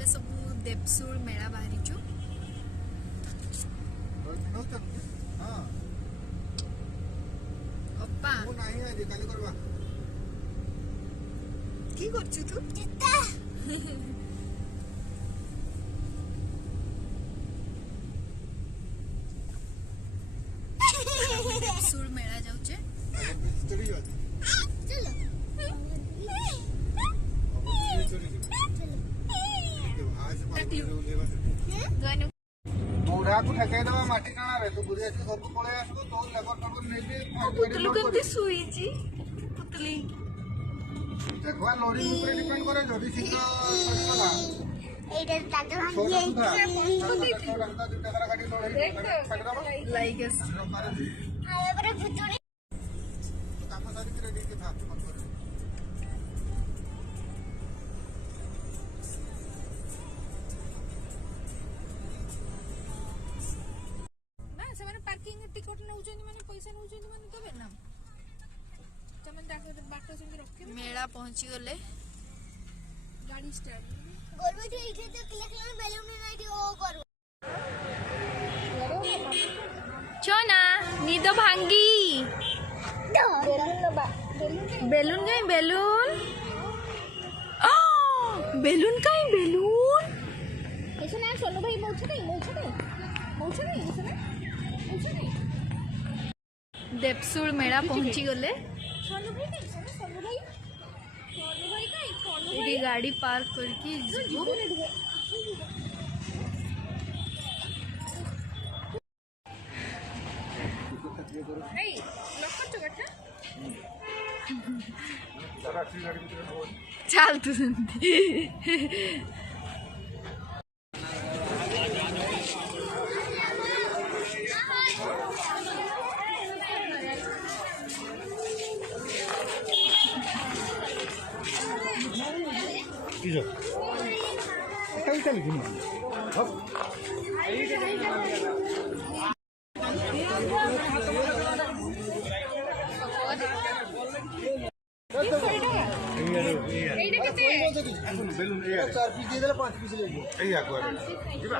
आमे सब देवसूल मेला बाहरीचु अप्पा मु नाही आजी काली करबा की करछु तू देवसूल मेला जाउचे चली जा चलो गानो बुढ़ा को ठेकाई दबा माटी टाणा रे तो बुढ़ी आसी घर को पळे आसबो तो लेबर टबर नेबी पुतलू केमती सुईची पुतली देखवा लोडिंग ऊपर डिपेंड करे जदी शीघ्र सरीगला एटा तातो छोटा हम सुधा ये रास्ता दुटा करा गाड़ी लोड लाइक अस आया पर भुतुरी काम सारी रेडी के था पार्किंग टिकट नउचनी माने पैसा नउचनी माने तबे ना तमन ताको बाटो संगे रखे मेला पहुंची गले गाड़ी स्टार्ट गोलबे तो इथे तो क्लिक क्लिक बैलून नाइट ओ करू चोना नींद भांगी बेलून कहीं बेलून बेलून कहीं बेलून ऐसे ना सोनू भाई मौछ नहीं ऐसे ना देवसूल मेला पहुंची गले सोनू भाई नहीं सोनू भाई ये गाड़ी पार्क करके जीवो नहीं लॉक कर चुका चल तू किजो कल चल गई अब बेलून 4 पीस दे देला 5 पीस ले लो एई आको जीवा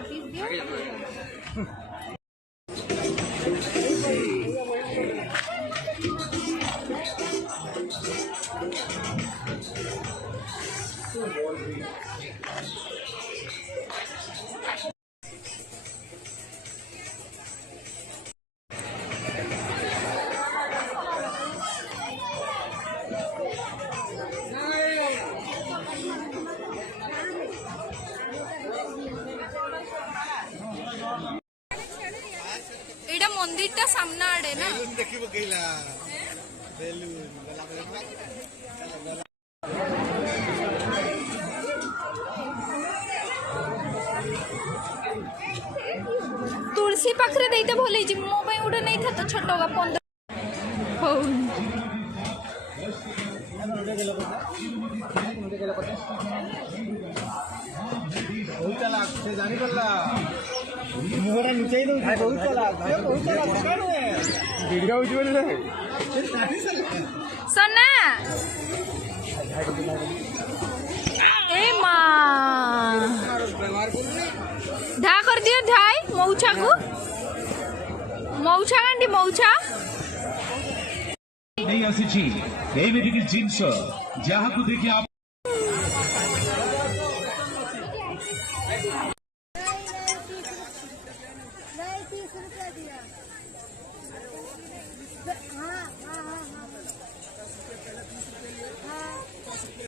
एटा मंदिर ता सामना आड़े ना बेलून देखि बकेला बेलून तुलसी पाखरे देते भले जी मो पे उठे नहीं था तो छोटो का 15 हो बहुत चला से जानी पड़ला मोहरा नीचे दो बहुत चला वीडियो उठ बोले सना ए मां धा कर दियो धाई मौछा को मौछा गंडी मौछा नहीं आसी एमितिक जिनस जहाँ को देखिए आप